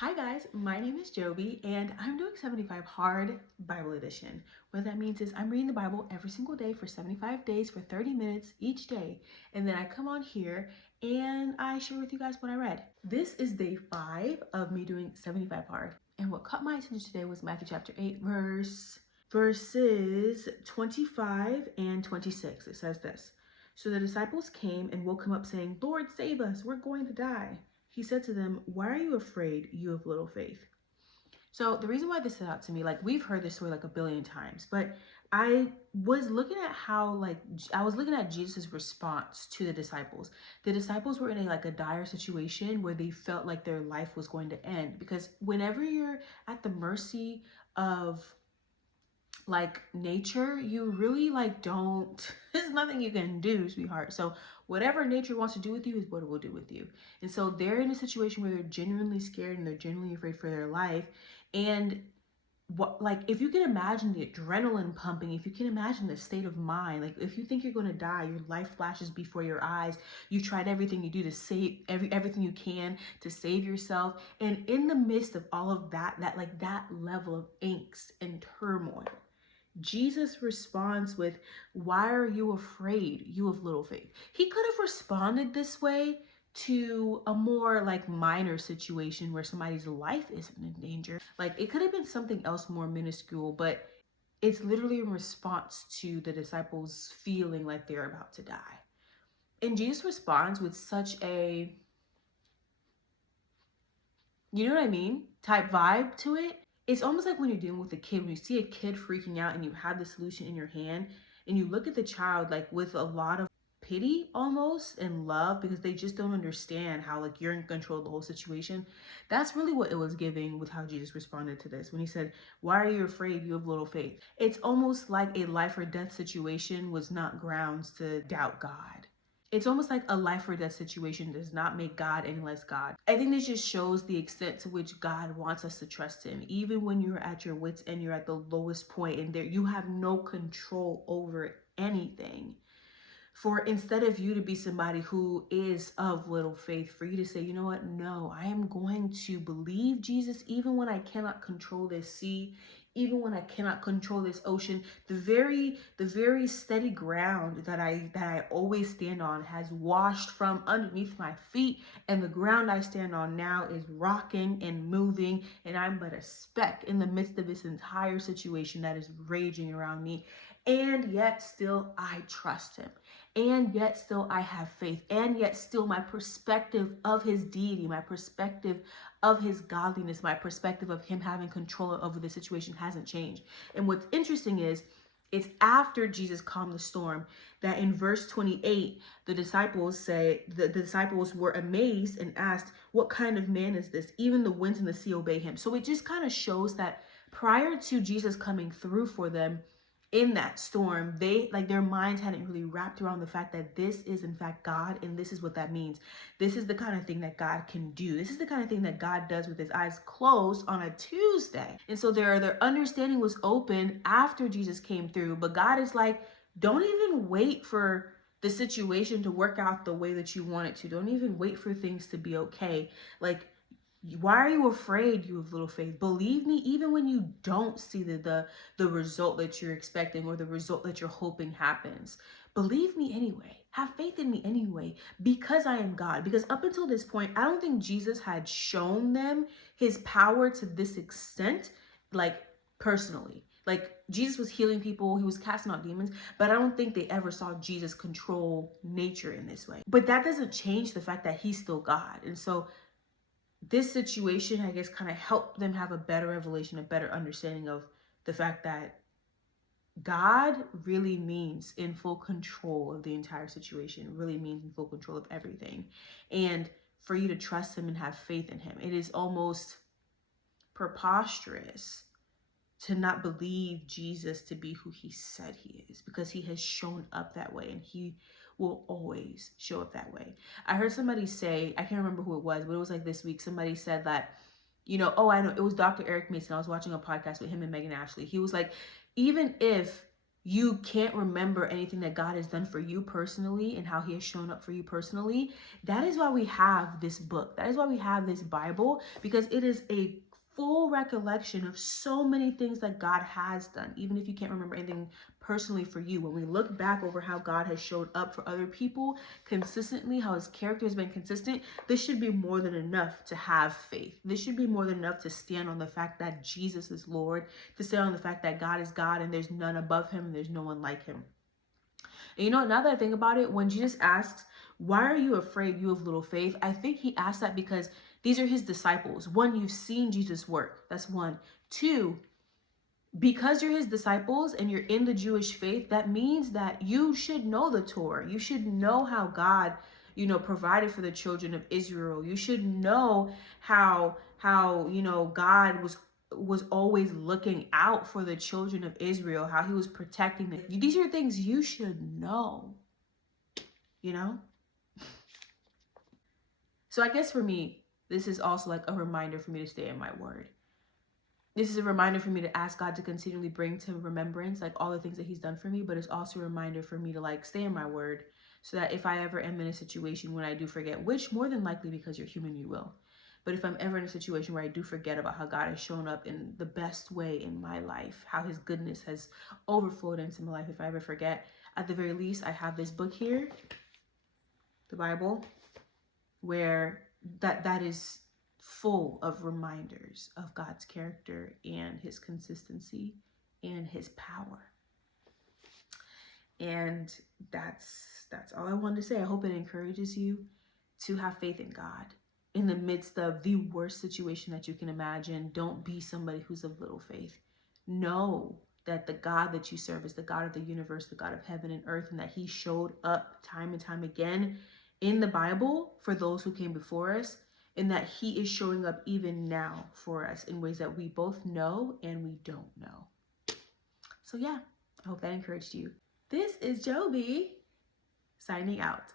Hi guys, my name is Joby and I'm doing 75 Hard Bible Edition. What that means is I'm reading the Bible every single day for 75 days for 30 minutes each day. And then I come on here and I share with you guys what I read. This is day 5 of me doing 75 Hard. And what caught my attention today was Matthew chapter 8 verses 25 and 26. It says this. So the disciples came and woke him up saying, "Lord, save us, we're going to die." He said to them, "Why are you afraid, you of little faith?" So the reason why this stood out to me, like we've heard this story like a billion times, but I was looking at how I was looking at Jesus' response to the disciples. The disciples were in a dire situation where they felt like their life was going to end, because whenever you're at the mercy of nature, you really don't there's nothing you can do, sweetheart. So whatever nature wants to do with you is what it will do with you. And so they're in a situation where they're genuinely scared and they're genuinely afraid for their life. And if you can imagine the adrenaline pumping, if you can imagine the state of mind, like if you think you're going to die, your life flashes before your eyes, you tried everything you do to save everything you can to save yourself, and in the midst of all of that level of angst and turmoil, Jesus responds with, "Why are you afraid, you of little faith?" He could have responded this way to a more minor situation where somebody's life isn't in danger. It could have been something else more minuscule, but it's literally in response to the disciples feeling like they're about to die. And Jesus responds with such a, you know what I mean, type vibe to it. It's almost like when you're dealing with a kid, when you see a kid freaking out and you have the solution in your hand and you look at the child with a lot of pity almost and love, because they just don't understand how you're in control of the whole situation. That's really what it was giving with how Jesus responded to this when he said, "Why are you afraid, you have little faith?" It's almost like a life or death situation was not grounds to doubt God. It's almost like a life or death situation does not make God any less God. I think this just shows the extent to which God wants us to trust him. Even when you're at your wits and you're at the lowest point and there you have no control over anything. For instead of you to be somebody who is of little faith, for you to say, "You know what? No, I am going to believe Jesus even when I cannot control this sea, even when I cannot control this ocean." The very steady ground that I always stand on has washed from underneath my feet, and the ground I stand on now is rocking and moving, and I'm but a speck in the midst of this entire situation that is raging around me. And yet still I trust him. And yet still I have faith. And yet still my perspective of his deity, my perspective of his godliness, my perspective of him having control over the situation hasn't changed. And what's interesting is, it's after Jesus calmed the storm that in verse 28, the disciples were amazed and asked, "What kind of man is this? Even the winds and the sea obey him." So it just kind of shows that prior to Jesus coming through for them in that storm, their minds hadn't really wrapped around the fact that this is in fact God, and this is what that means. This is the kind of thing that God can do. This is the kind of thing that God does with his eyes closed on a Tuesday. And so their understanding was open after Jesus came through, but God is like, don't even wait for the situation to work out the way that you want it to. Don't even wait for things to be okay. Why are you afraid, you have little faith? Believe me, even when you don't see the result that you're expecting or the result that you're hoping happens. Believe me anyway. Have faith in me anyway, because I am God. Because up until this point, I don't think Jesus had shown them his power to this extent, personally. Jesus was healing people, he was casting out demons, but I don't think they ever saw Jesus control nature in this way. But that doesn't change the fact that he's still God. And so this situation, I guess, kind of helped them have a better revelation, a better understanding of the fact that God really means in full control of the entire situation, really means in full control of everything. And for you to trust him and have faith in him, it is almost preposterous to not believe Jesus to be who he said he is, because he has shown up that way and he will always show up that way. I heard somebody say, I can't remember who it was, but it was this week, somebody said that, I know, it was Dr. Eric Mason. I was watching a podcast with him and Megan Ashley. He was like, even if you can't remember anything that God has done for you personally and how he has shown up for you personally. That is why we have this book. That is why we have this Bible, because it is a full recollection of so many things that God has done, even if you can't remember anything personally for you. When we look back over how God has showed up for other people consistently, how his character has been consistent, this should be more than enough to have faith. This should be more than enough to stand on the fact that Jesus is Lord, to stand on the fact that God is God and there's none above him and there's no one like him. And you know, now that I think about it, when Jesus asks, why are you afraid, you have little faith? I think he asked that because these are his disciples. One, you've seen Jesus work. That's one. Two, because you're his disciples and you're in the Jewish faith, that means that you should know the Torah. You should know how God, provided for the children of Israel. You should know how God was always looking out for the children of Israel, how he was protecting them. These are things you should know, So I guess for me, this is also like a reminder for me to stay in my word. This is a reminder for me to ask God to continually bring to remembrance like all the things that he's done for me, but it's also a reminder for me to like stay in my word, so that if I ever am in a situation when I do forget, which more than likely because you're human, you will. But if I'm ever in a situation where I do forget about how God has shown up in the best way in my life, how his goodness has overflowed into my life, if I ever forget, at the very least, I have this book here, the Bible, where that is full of reminders of God's character and his consistency and his power. And that's all I wanted to say. I hope it encourages you to have faith in God in the midst of the worst situation that you can imagine. Don't be somebody who's of little faith. Know that the God that you serve is the God of the universe, the God of heaven and earth, and that he showed up time and time again in the Bible for those who came before us, and that he is showing up even now for us in ways that we both know and we don't know. So yeah, I hope that encouraged you. This is Jovi signing out.